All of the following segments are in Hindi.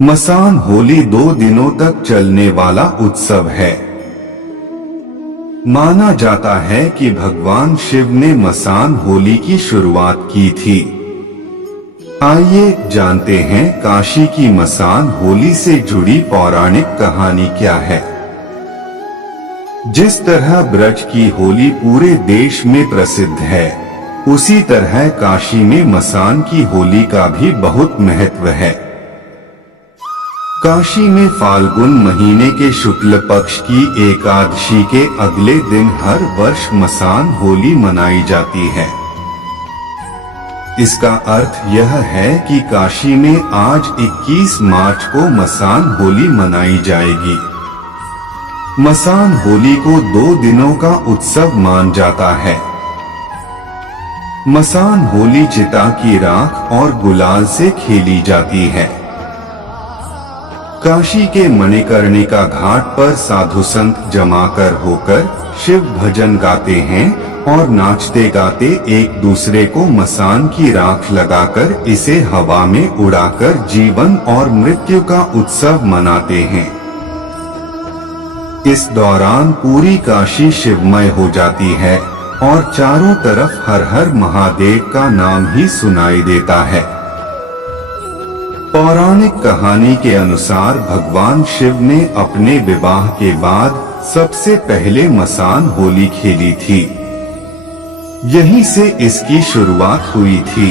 मसान होली 2 दिनों तक चलने वाला उत्सव है। माना जाता है कि भगवान शिव ने मसान होली की शुरुआत की थी। आइए जानते हैं काशी की मसान होली से जुड़ी पौराणिक कहानी क्या है। जिस तरह ब्रज की होली पूरे देश में प्रसिद्ध है, उसी तरह काशी में मसान की होली का भी बहुत महत्व है। काशी में फाल्गुन महीने के शुक्ल पक्ष की एकादशी के अगले दिन हर वर्ष मसान होली मनाई जाती है। इसका अर्थ यह है कि काशी में आज 21 मार्च को मसान होली मनाई जाएगी। मसान होली को 2 दिनों का उत्सव मान जाता है। मसान होली चिता की राख और गुलाल से खेली जाती है। काशी के मणिकर्णिका घाट पर साधु संत जमाकर होकर शिव भजन गाते हैं और नाचते गाते एक दूसरे को मसान की राख लगाकर इसे हवा में उड़ाकर जीवन और मृत्यु का उत्सव मनाते हैं। इस दौरान पूरी काशी शिवमय हो जाती है और चारों तरफ हर हर महादेव का नाम ही सुनाई देता है। पौराणिक कहानी के अनुसार भगवान शिव ने अपने विवाह के बाद सबसे पहले मसान होली खेली थी। यहीं से इसकी शुरुआत हुई थी।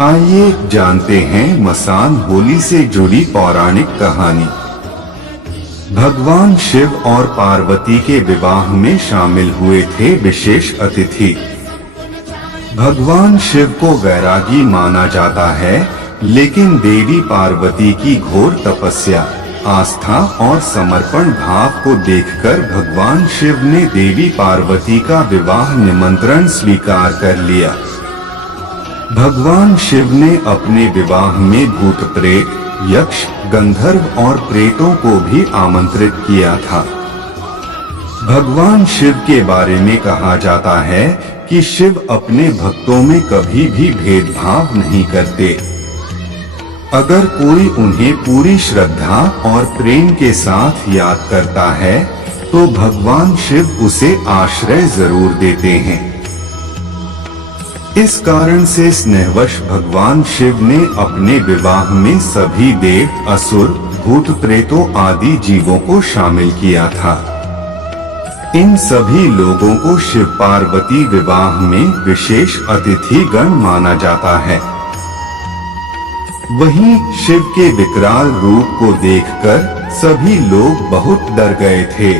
आइए जानते हैं मसान होली से जुड़ी पौराणिक कहानी। भगवान शिव और पार्वती के विवाह में शामिल हुए थे विशेष अतिथि। भगवान शिव को वैरागी माना जाता है, लेकिन देवी पार्वती की घोर तपस्या, आस्था और समर्पण भाव को देखकर भगवान शिव ने देवी पार्वती का विवाह निमंत्रण स्वीकार कर लिया। भगवान शिव ने अपने विवाह में भूत प्रेत, यक्ष, गंधर्व और प्रेतों को भी आमंत्रित किया था। भगवान शिव के बारे में कहा जाता है कि शिव अपने भक्तों में कभी भी भेदभाव नहीं करते। अगर कोई उन्हें पूरी श्रद्धा और प्रेम के साथ याद करता है, तो भगवान शिव उसे आश्रय जरूर देते हैं। इस कारण से स्नेहवश भगवान शिव ने अपने विवाह में सभी देव, असुर, भूत प्रेतों आदि जीवों को शामिल किया था। इन सभी लोगों को शिव पार्वती विवाह में विशेष अतिथि गण माना जाता है। वहीं शिव के विकराल रूप को देखकर सभी लोग बहुत डर गए थे,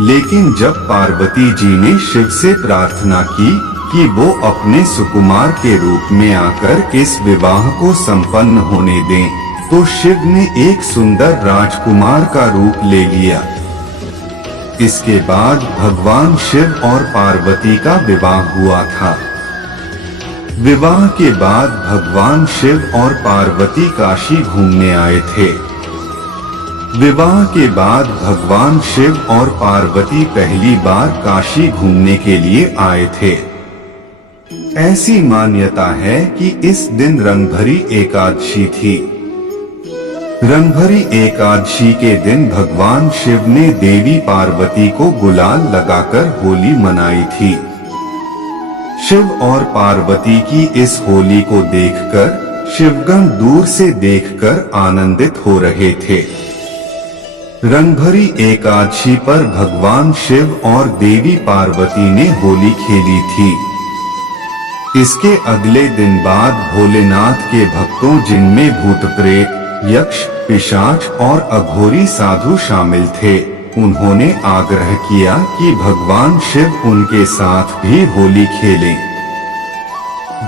लेकिन जब पार्वती जी ने शिव से प्रार्थना की कि वो अपने सुकुमार के रूप में आकर इस विवाह को संपन्न होने दें, तो शिव ने एक सुंदर राजकुमार का रूप ले लिया। इसके बाद भगवान शिव और पार्वती का विवाह हुआ था। विवाह के बाद भगवान शिव और पार्वती काशी घूमने आए थे। विवाह के बाद भगवान शिव और पार्वती पहली बार काशी घूमने के लिए आए थे। ऐसी मान्यता है कि इस दिन रंगभरी एकादशी थी। रंगभरी एकादशी के दिन भगवान शिव ने देवी पार्वती को गुलाल लगाकर होली मनाई थी। शिव और पार्वती की इस होली को देखकर शिवगण दूर से देखकर आनंदित हो रहे थे। रंगभरी एकादशी पर भगवान शिव और देवी पार्वती ने होली खेली थी। इसके अगले दिन बाद भोलेनाथ के भक्तों, जिनमें भूत प्रेत, यक्ष, पिशाच और अघोरी साधु शामिल थे, उन्होंने आग्रह किया कि भगवान शिव उनके साथ भी होली खेलें।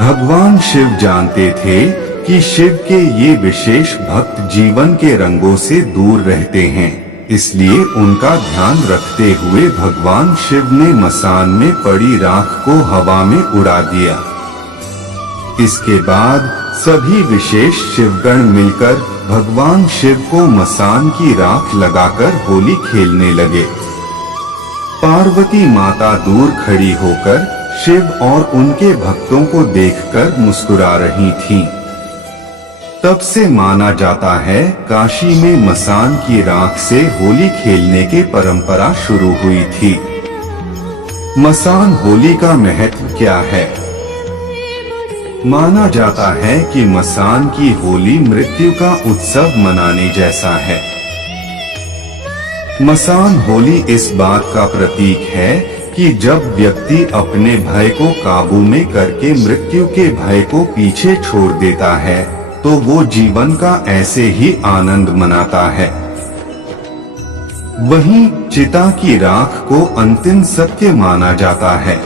भगवान शिव जानते थे कि शिव के ये विशेष भक्त जीवन के रंगों से दूर रहते हैं, इसलिए उनका ध्यान रखते हुए भगवान शिव ने मसान में पड़ी राख को हवा में उड़ा दिया। इसके बाद सभी विशेष शिवगण मिलकर भगवान शिव को मसान की राख लगाकर होली खेलने लगे। पार्वती माता दूर खड़ी होकर शिव और उनके भक्तों को देखकर मुस्कुरा रही थीं। तब से माना जाता है काशी में मसान की राख से होली खेलने की परंपरा शुरू हुई थी। मसान होली का महत्व क्या है? माना जाता है कि मसान की होली मृत्यु का उत्सव मनाने जैसा है। मसान होली इस बात का प्रतीक है कि जब व्यक्ति अपने भय को काबू में करके मृत्यु के भय को पीछे छोड़ देता है तो वो जीवन का ऐसे ही आनंद मनाता है। वहीं चिता की राख को अंतिम सत्य माना जाता है।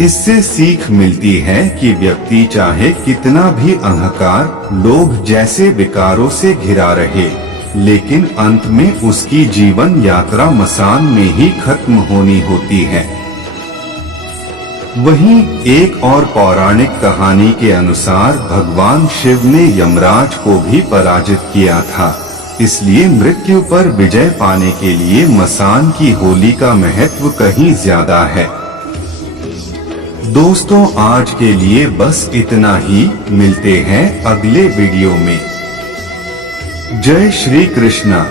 इससे सीख मिलती है कि व्यक्ति चाहे कितना भी अहंकार, लोभ जैसे विकारों से घिरा रहे, लेकिन अंत में उसकी जीवन यात्रा मसान में ही खत्म होनी होती है। वहीं एक और पौराणिक कहानी के अनुसार भगवान शिव ने यमराज को भी पराजित किया था, इसलिए मृत्यु पर विजय पाने के लिए मसान की होली का महत्व कहीं ज्यादा है। दोस्तों, आज के लिए बस इतना ही। मिलते हैं अगले वीडियो में। जय श्री कृष्णा।